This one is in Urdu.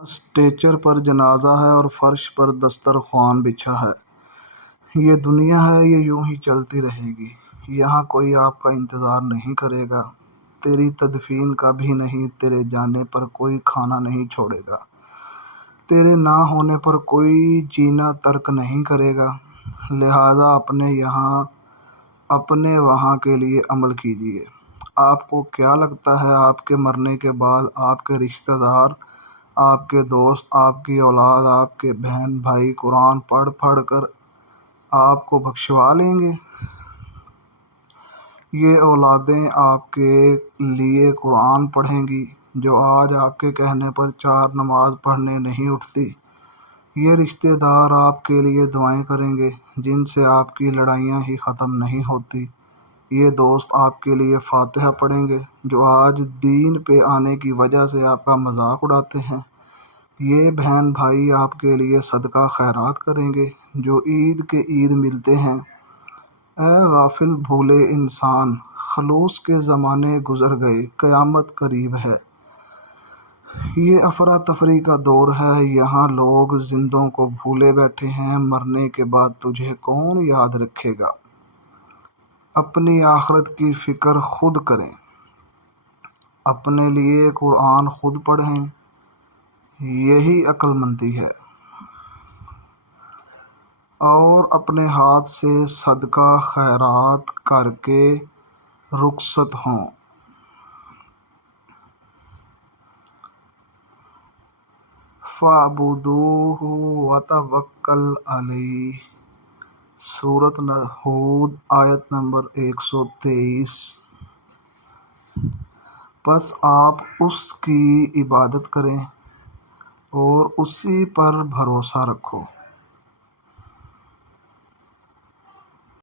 اسٹریچر پر جنازہ ہے اور فرش پر دسترخوان بچھا ہے۔ یہ دنیا ہے، یہ یوں ہی چلتی رہے گی۔ یہاں کوئی آپ کا انتظار نہیں کرے گا، تیری تدفین کا بھی نہیں، تیرے جانے پر کوئی کھانا نہیں چھوڑے گا، تیرے نہ ہونے پر کوئی جینا ترک نہیں کرے گا۔ لہٰذا اپنے یہاں اپنے وہاں کے لیے عمل کیجیے۔ آپ کو کیا لگتا ہے آپ کے مرنے کے بعد آپ کے رشتہ دار، آپ کے دوست، آپ کی اولاد، آپ کے بہن بھائی قرآن پڑھ پڑھ کر آپ کو بخشوا لیں گے؟ یہ اولادیں آپ کے لیے قرآن پڑھیں گی جو آج آپ کے کہنے پر 4 نماز پڑھنے نہیں اٹھتی۔ یہ رشتہ دار آپ کے لیے دعائیں کریں گے جن سے آپ کی لڑائیاں ہی ختم نہیں ہوتی۔ یہ دوست آپ کے لیے فاتحہ پڑھیں گے جو آج دین پہ آنے کی وجہ سے آپ کا مذاق اڑاتے ہیں۔ یہ بہن بھائی آپ کے لیے صدقہ خیرات کریں گے جو عید کے عید ملتے ہیں۔ اے غافل بھولے انسان، خلوص کے زمانے گزر گئے، قیامت قریب ہے۔ یہ افراتفری کا دور ہے، یہاں لوگ زندوں کو بھولے بیٹھے ہیں، مرنے کے بعد تجھے کون یاد رکھے گا؟ اپنی آخرت کی فکر خود کریں، اپنے لیے قرآن خود پڑھیں، یہی عقل مندی ہے، اور اپنے ہاتھ سے صدقہ خیرات کر کے رخصت ہوں۔ فَاعْبُدُوهُ وَتَوَکَّلْ عَلَیْہِ۔ سورۃ ہود آیت نمبر 123۔ پس آپ اس کی عبادت کریں اور اسی پر بھروسہ رکھو۔